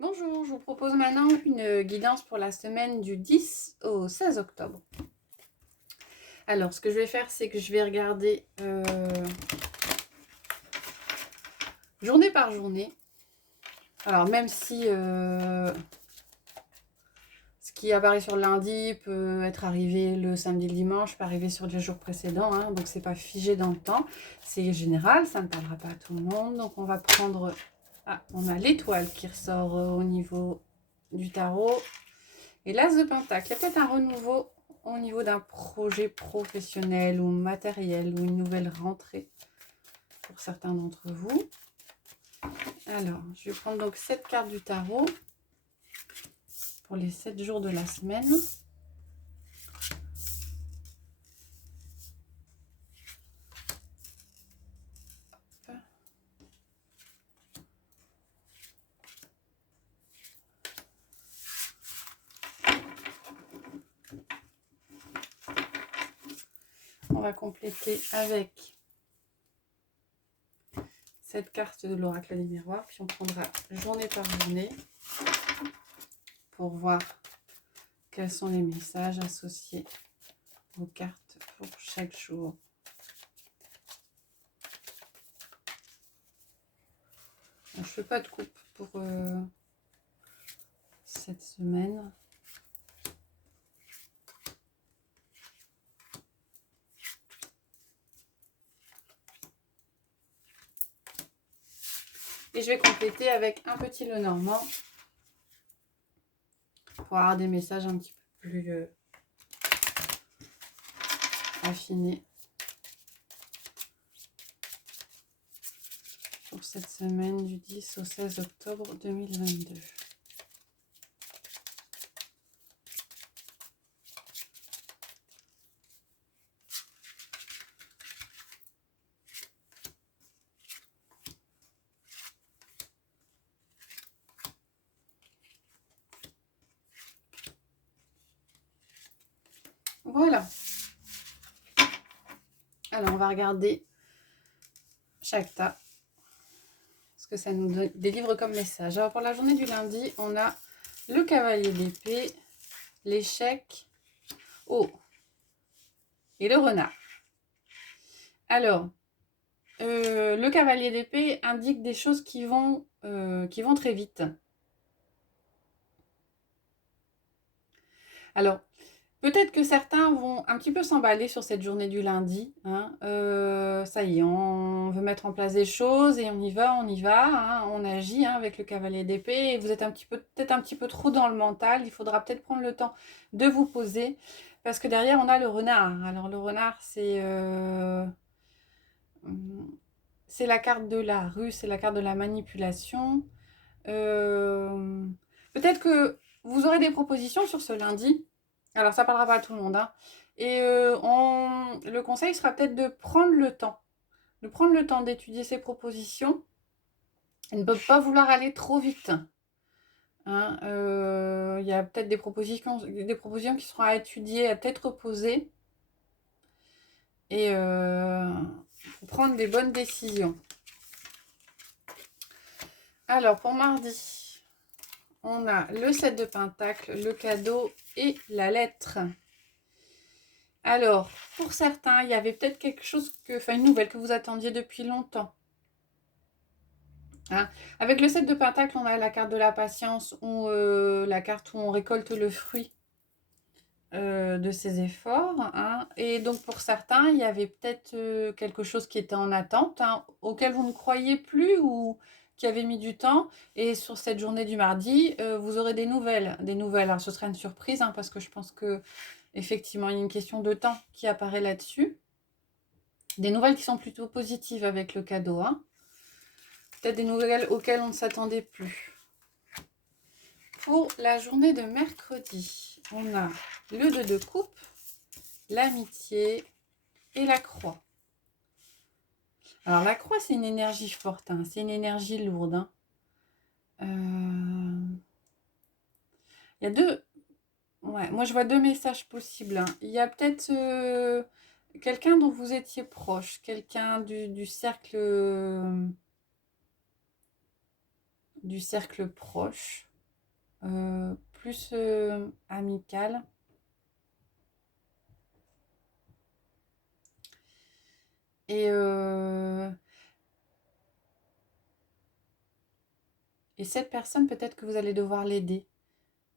Bonjour, je vous propose maintenant une guidance pour la semaine du 10 au 16 octobre. Alors, ce que je vais faire, c'est que je vais regarder journée par journée. Alors, même si ce qui apparaît sur le lundi peut être arrivé le samedi, le dimanche, peut arriver sur les jours précédents, hein, donc c'est pas figé dans le temps. C'est général, ça ne parlera pas à tout le monde. Donc, on va prendre... Ah, on a l'étoile qui ressort au niveau du tarot. Et l'As de Pentacle, il y a peut-être un renouveau au niveau d'un projet professionnel ou matériel ou une nouvelle rentrée pour certains d'entre vous. Alors, je vais prendre donc 7 cartes du tarot pour les 7 jours de la semaine. On va compléter avec cette carte de l'oracle des miroirs, puis on prendra journée par journée pour voir quels sont les messages associés aux cartes pour chaque jour. Je ne fais pas de coupe pour cette semaine. Et je vais compléter avec un petit Lenormand pour avoir des messages un petit peu plus affinés pour cette semaine du 10 au 16 octobre 2022. Voilà. Alors, on va regarder chaque tas, ce que ça nous délivre comme message. Alors, pour la journée du lundi, on a le cavalier d'épée, l'échec, et le renard. Alors, le cavalier d'épée indique des choses qui vont très vite. Alors, peut-être que certains vont un petit peu s'emballer sur cette journée du lundi. Hein. Ça y est, on veut mettre en place des choses et on y va, hein, on agit hein, avec le cavalier d'épée. Et vous êtes peut-être un petit peu trop dans le mental. Il faudra peut-être prendre le temps de vous poser. Parce que derrière, on a le renard. Alors, le renard, c'est la carte de la rue, c'est la carte de la manipulation. Peut-être que vous aurez des propositions sur ce lundi. Alors, ça ne parlera pas à tout le monde. Hein. Et le conseil sera peut-être de prendre le temps. De prendre le temps d'étudier ces propositions. Et ne pas vouloir aller trop vite. Hein, y a peut-être des propositions qui seront à étudier, à peut-être poser. Et pour prendre des bonnes décisions. Alors, pour mardi, on a le 7 de Pentacle, le cadeau et la lettre. Alors, pour certains, il y avait peut-être quelque chose, une nouvelle que vous attendiez depuis longtemps. Hein. Avec le 7 de Pentacle, on a la carte de la patience ou la carte où on récolte le fruit de ses efforts. Hein. Et donc, pour certains, il y avait peut-être quelque chose qui était en attente, hein, auquel vous ne croyiez plus ou qui avait mis du temps. Et sur cette journée du mardi, vous aurez des nouvelles. Alors, ce sera une surprise, hein, parce que je pense que effectivement, il y a une question de temps qui apparaît là-dessus. Des nouvelles qui sont plutôt positives avec le cadeau. Hein. Peut-être des nouvelles auxquelles on ne s'attendait plus. Pour la journée de mercredi, on a le 2 de coupe, l'amitié et la croix. Alors la croix, c'est une énergie forte, hein, c'est une énergie lourde. Hein. Il y a deux... Ouais, moi, je vois deux messages possibles. Hein. Il y a peut-être quelqu'un dont vous étiez proche, quelqu'un du cercle du cercle proche, plus amical. Et, et cette personne, peut-être que vous allez devoir l'aider,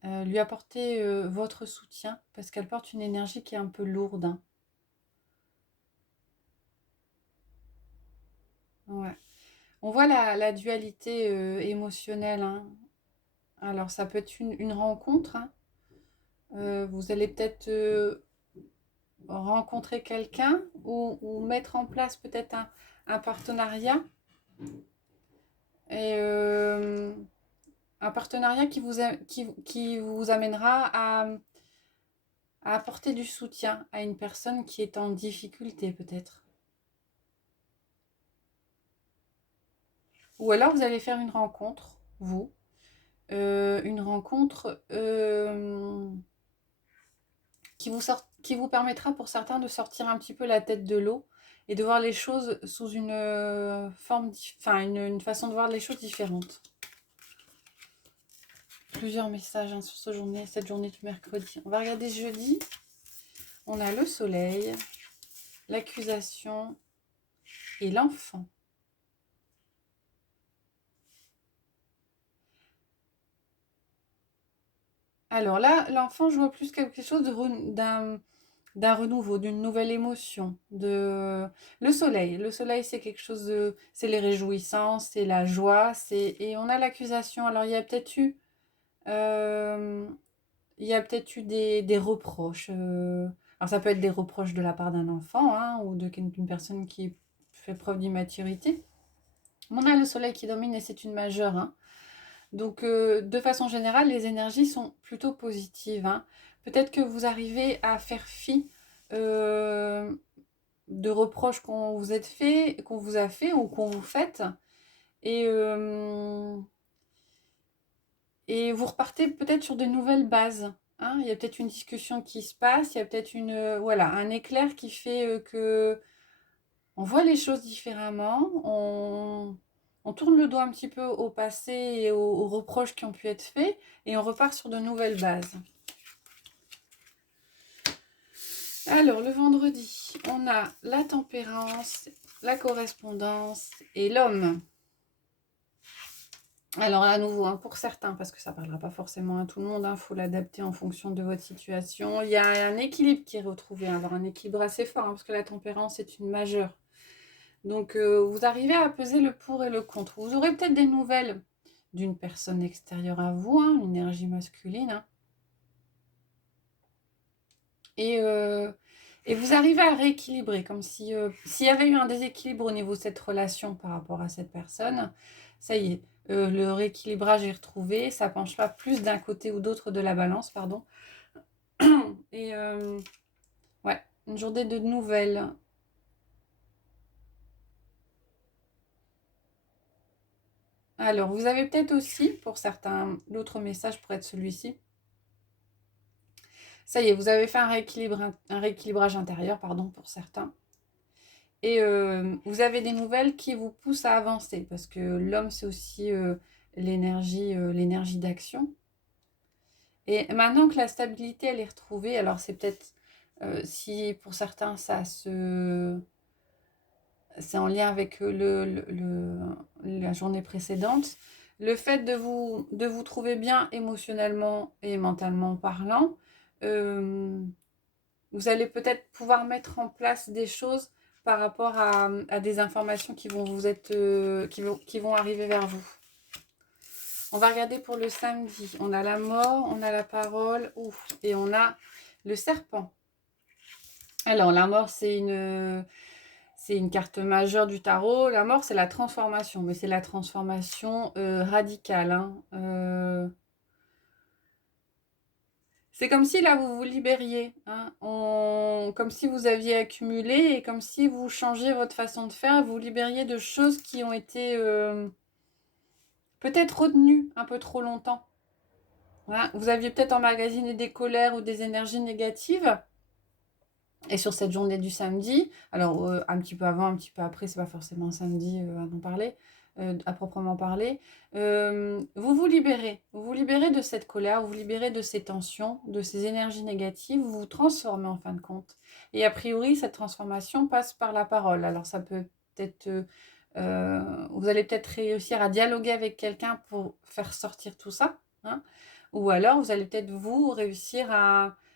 lui apporter votre soutien, parce qu'elle porte une énergie qui est un peu lourde, hein. Ouais. On voit la dualité émotionnelle, hein. Alors, ça peut être une rencontre, hein. Vous allez peut-être rencontrer quelqu'un ou mettre en place peut-être un partenariat. Et un partenariat qui vous amènera à apporter du soutien à une personne qui est en difficulté peut-être. Ou alors vous allez faire une rencontre, vous, une rencontre qui vous permettra pour certains de sortir un petit peu la tête de l'eau et de voir les choses sous une forme, enfin une façon de voir les choses différentes. Plusieurs messages hein, sur cette journée du mercredi. On va regarder jeudi. On a le soleil, l'accusation et l'enfant. Alors là, l'enfant, je vois plus quelque chose d'un renouveau, d'une nouvelle émotion. Le soleil. Le soleil, c'est quelque chose de... C'est les réjouissances, c'est la joie. Et on a l'accusation. Alors, euh, il y a peut-être eu des reproches. Alors, ça peut être des reproches de la part d'un enfant hein, ou d'une personne qui fait preuve d'immaturité. On a le soleil qui domine et c'est une majeure. Hein. Donc, de façon générale, les énergies sont plutôt positives. Hein. Peut-être que vous arrivez à faire fi euh, de reproches qu'on vous a fait ou qu'on vous fait. Et, et vous repartez peut-être sur de nouvelles bases. Hein. Il y a peut-être une discussion qui se passe, il y a peut-être voilà, un éclair qui fait que on voit les choses différemment, on tourne le dos un petit peu au passé et aux reproches qui ont pu être faits, et on repart sur de nouvelles bases. Alors, le vendredi, on a la tempérance, la correspondance et l'homme. Alors, à nouveau, hein, pour certains, parce que ça ne parlera pas forcément à tout le monde, il faut l'adapter en fonction de votre situation. Il y a un équilibre qui est retrouvé, alors un équilibre assez fort, hein, parce que la tempérance est une majeure. Donc, vous arrivez à peser le pour et le contre. Vous aurez peut-être des nouvelles d'une personne extérieure à vous, hein, une énergie masculine. Hein. Et vous arrivez à rééquilibrer, comme si s'il y avait eu un déséquilibre au niveau de cette relation par rapport à cette personne, ça y est, le rééquilibrage est retrouvé, ça penche pas plus d'un côté ou d'autre de la balance, pardon. Et ouais, une journée de nouvelles. Alors, vous avez peut-être aussi, pour certains, l'autre message pourrait être celui-ci. Ça y est, vous avez fait un rééquilibrage intérieur, pardon, pour certains. Et vous avez des nouvelles qui vous poussent à avancer, parce que l'homme, c'est aussi l'énergie d'action. Et maintenant que la stabilité, elle est retrouvée, alors c'est peut-être, si pour certains, c'est en lien avec la journée précédente, le fait de vous trouver bien émotionnellement et mentalement parlant, euh, vous allez peut-être pouvoir mettre en place des choses par rapport à des informations qui vont vous être qui vont arriver vers vous. On va regarder pour le samedi. On a la mort, on a la parole, et on a le serpent. Alors la mort, c'est une carte majeure du tarot. La mort, c'est la transformation, mais c'est la transformation radicale. Hein. C'est comme si là, vous vous libériez, hein, comme si vous aviez accumulé et comme si vous changiez votre façon de faire, vous libériez de choses qui ont été peut-être retenues un peu trop longtemps. Voilà. Vous aviez peut-être emmagasiné des colères ou des énergies négatives. Et sur cette journée du samedi, alors un petit peu avant, un petit peu après, c'est pas forcément samedi à en parler, à proprement parler. Vous vous libérez de cette colère, vous vous libérez de ces tensions, de ces énergies négatives, vous vous transformez en fin de compte. Et a priori, cette transformation passe par la parole. Alors ça peut peut-être, vous allez peut-être réussir à dialoguer avec quelqu'un pour faire sortir tout ça, hein. Ou alors vous allez peut-être vous réussir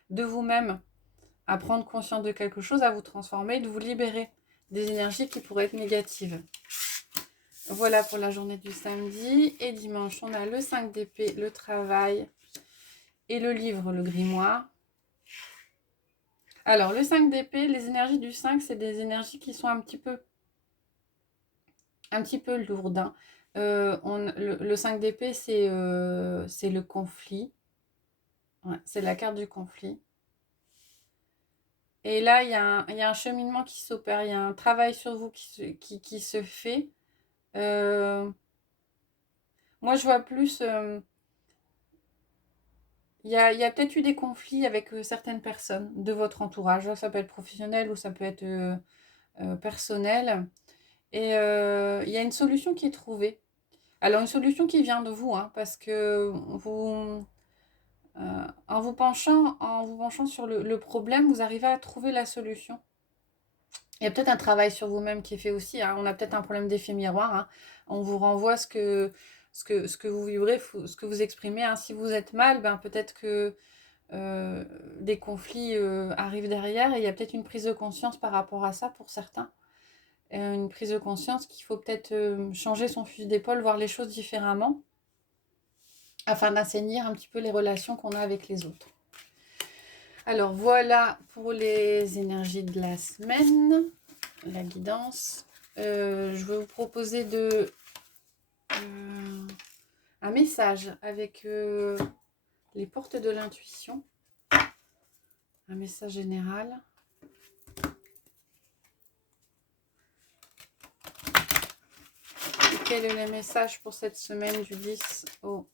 de vous-même, à prendre conscience de quelque chose, à vous transformer, de vous libérer des énergies qui pourraient être négatives. Voilà pour la journée du samedi. Et dimanche, on a le 5 d'épée, le travail et le livre, le grimoire. Alors, le 5 d'épée, les énergies du 5, c'est des énergies qui sont un petit peu lourdes, hein. Le 5 d'épée, c'est le conflit. Ouais, c'est la carte du conflit. Et là, il y a un cheminement qui s'opère, il y a un travail sur vous qui se fait. Moi, je vois plus... il y a peut-être eu des conflits avec certaines personnes de votre entourage. Ça peut être professionnel ou ça peut être personnel. Et il y a une solution qui est trouvée. Alors, une solution qui vient de vous, hein, parce que en vous penchant sur le problème, vous arrivez à trouver la solution. Il y a peut-être un travail sur vous-même qui est fait aussi, hein. On a peut-être un problème d'effet miroir, hein. On vous renvoie ce que vous vibrez, ce que vous exprimez, hein. Si vous êtes mal, ben peut-être que des conflits arrivent derrière et il y a peut-être une prise de conscience par rapport à ça pour certains. Une prise de conscience qu'il faut peut-être changer son fusil d'épaule, voir les choses différemment, afin d'assainir un petit peu les relations qu'on a avec les autres. Alors voilà pour les énergies de la semaine, la guidance. Je vais vous proposer un message avec les portes de l'intuition, un message général. Quel est le message pour cette semaine du 10 au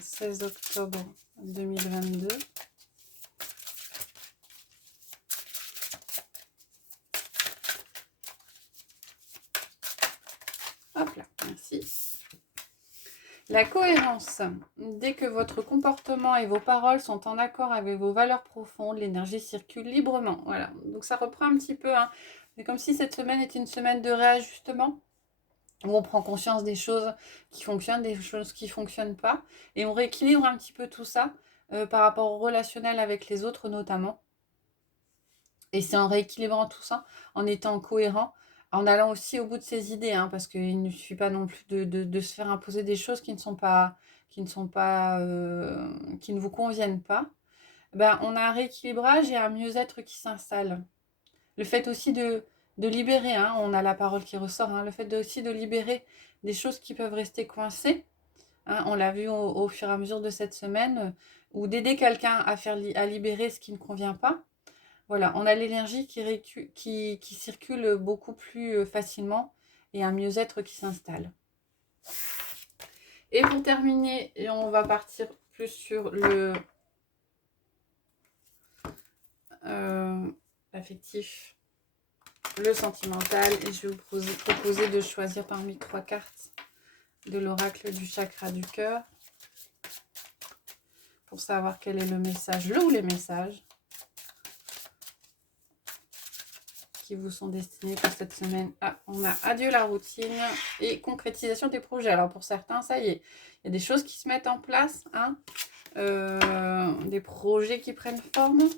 16 octobre 2022? Hop là, merci. La cohérence. Dès que votre comportement et vos paroles sont en accord avec vos valeurs profondes, l'énergie circule librement. Voilà, donc ça reprend un petit peu, hein. C'est comme si cette semaine était une semaine de réajustement, où on prend conscience des choses qui fonctionnent, des choses qui ne fonctionnent pas, et on rééquilibre un petit peu tout ça par rapport au relationnel avec les autres notamment. Et c'est en rééquilibrant tout ça, en étant cohérent, en allant aussi au bout de ses idées, hein, parce qu'il ne suffit pas non plus de se faire imposer des choses qui ne vous conviennent pas. Ben, on a un rééquilibrage et un mieux-être qui s'installe. Le fait aussi de libérer, hein, on a la parole qui ressort, hein, le fait aussi de libérer des choses qui peuvent rester coincées, hein, on l'a vu au fur et à mesure de cette semaine, ou d'aider quelqu'un à libérer ce qui ne convient pas. Voilà, on a l'énergie qui circule beaucoup plus facilement et un mieux-être qui s'installe. Et pour terminer, on va partir plus sur l'affectif, le sentimental. Et je vais vous proposer de choisir parmi 3 cartes de l'oracle du chakra du cœur pour savoir quel est le message, le ou les messages qui vous sont destinés pour cette semaine. Ah, on a adieu la routine et concrétisation des projets. Alors pour certains, ça y est, il y a des choses qui se mettent en place, hein, des projets qui prennent forme.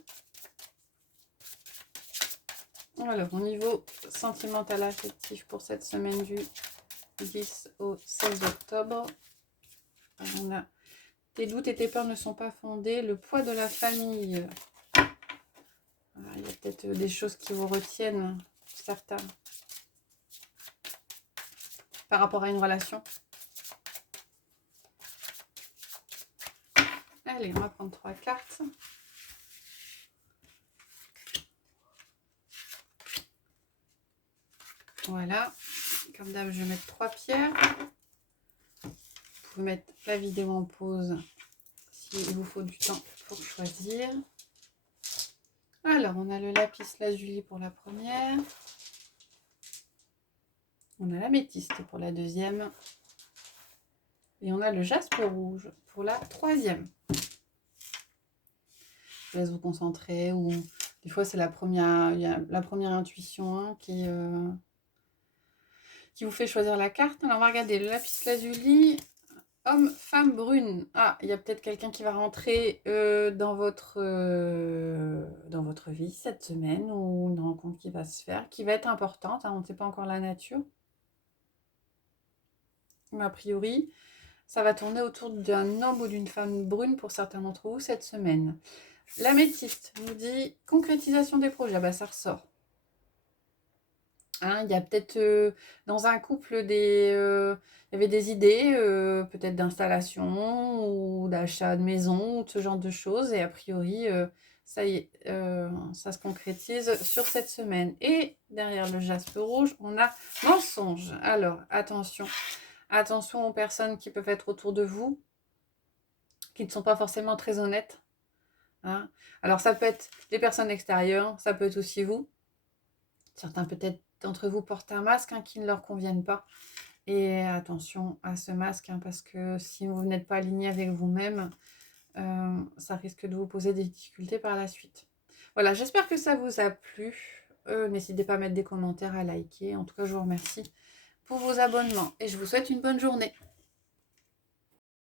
Alors au niveau sentimental affectif pour cette semaine du 10 au 16 octobre, on a tes doutes et tes peurs ne sont pas fondés, le poids de la famille. Il y a peut-être des choses qui vous retiennent, certains, par rapport à une relation. Allez, on va prendre 3 cartes. Voilà. Comme d'hab, je vais mettre 3 pierres. Vous pouvez mettre la vidéo en pause s'il vous faut du temps pour choisir. Alors, on a le lapis lazuli pour la première. On a l'améthyste pour la deuxième. Et on a le jaspe rouge pour la troisième. Je vous laisse vous concentrer. Ou des fois, c'est la première intuition hein, qui vous fait choisir la carte. Alors, on va regarder le lapis lazuli. Homme, femme, brune. Ah, il y a peut-être quelqu'un qui va rentrer dans votre vie cette semaine ou une rencontre qui va se faire, qui va être importante. Hein, on ne sait pas encore la nature. Mais a priori, ça va tourner autour d'un homme ou d'une femme brune pour certains d'entre vous cette semaine. L'améthyste nous dit concrétisation des projets. Bah, ça ressort. Hein, il y a peut-être dans un couple il y avait des idées peut-être d'installation ou d'achat de maison ou de ce genre de choses et a priori ça y est, ça se concrétise sur cette semaine. Et derrière le jaspe rouge, on a mensonge. Alors attention aux personnes qui peuvent être autour de vous, qui ne sont pas forcément très honnêtes. Hein. Alors ça peut être des personnes extérieures, ça peut être aussi vous. Certains peut-être d'entre vous portent un masque hein, qui ne leur convienne pas. Et attention à ce masque, hein, parce que si vous n'êtes pas aligné avec vous-même, ça risque de vous poser des difficultés par la suite. Voilà, j'espère que ça vous a plu. N'hésitez pas à mettre des commentaires, à liker. En tout cas, je vous remercie pour vos abonnements et je vous souhaite une bonne journée.